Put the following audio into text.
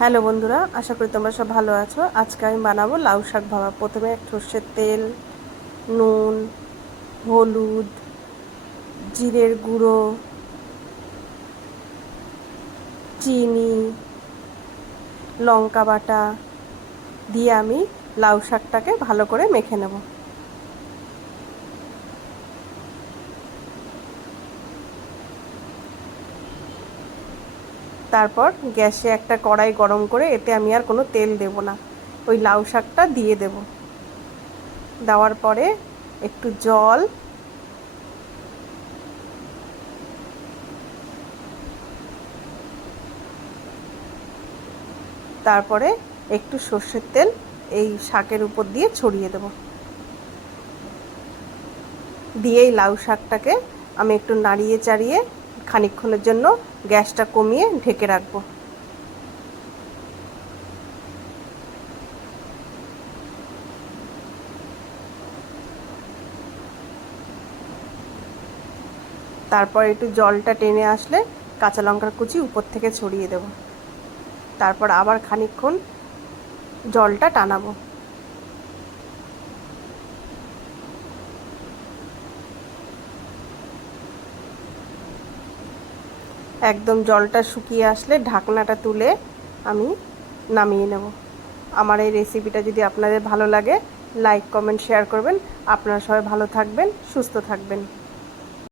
Hello বন্ধুরা, আশা করি তোমরা সব ভালো আছো। আজকে আমি বানাবো লাউ শাক ভাপা। প্রথমে সর্ষের তেল, নুন, হলুদ, জিরের গুঁড়ো, চিনি, লঙ্কা বাটা দিয়ে আমি লাউ শাকটাকে ভালো করে মেখে নেব। তারপর গ্যাসে একটা কড়াই গরম করে এতে আমি আর কোনো তেল দেব না, ওই লাউ শাকটা দিয়ে দেব। দেওয়ার পরে একটু জল, তারপরে একটু সর্ষের তেল এই শাকের উপর দিয়ে ছড়িয়ে দেব। দিয়েই লাউ শাকটাকে আমি একটু নাড়িয়ে চাড়িয়ে খানিকক্ষণের জন্য গ্যাসটা কমিয়ে ঢেকে রাখবো। তারপর একটু জলটা টেনে আসলে কাঁচা লঙ্কার কুচি উপর থেকে ছড়িয়ে দেব। তারপর আবার খানিকক্ষণ জলটা টানাবো। একদম জলটা শুকিয়ে আসলে ঢাকনাটা তুলে আমি নামিয়ে নেব। আমার এই রেসিপিটা যদি আপনাদের ভালো লাগে, লাইক, কমেন্ট, শেয়ার করবেন। আপনারা সবাই ভালো থাকবেন, সুস্থ থাকবেন।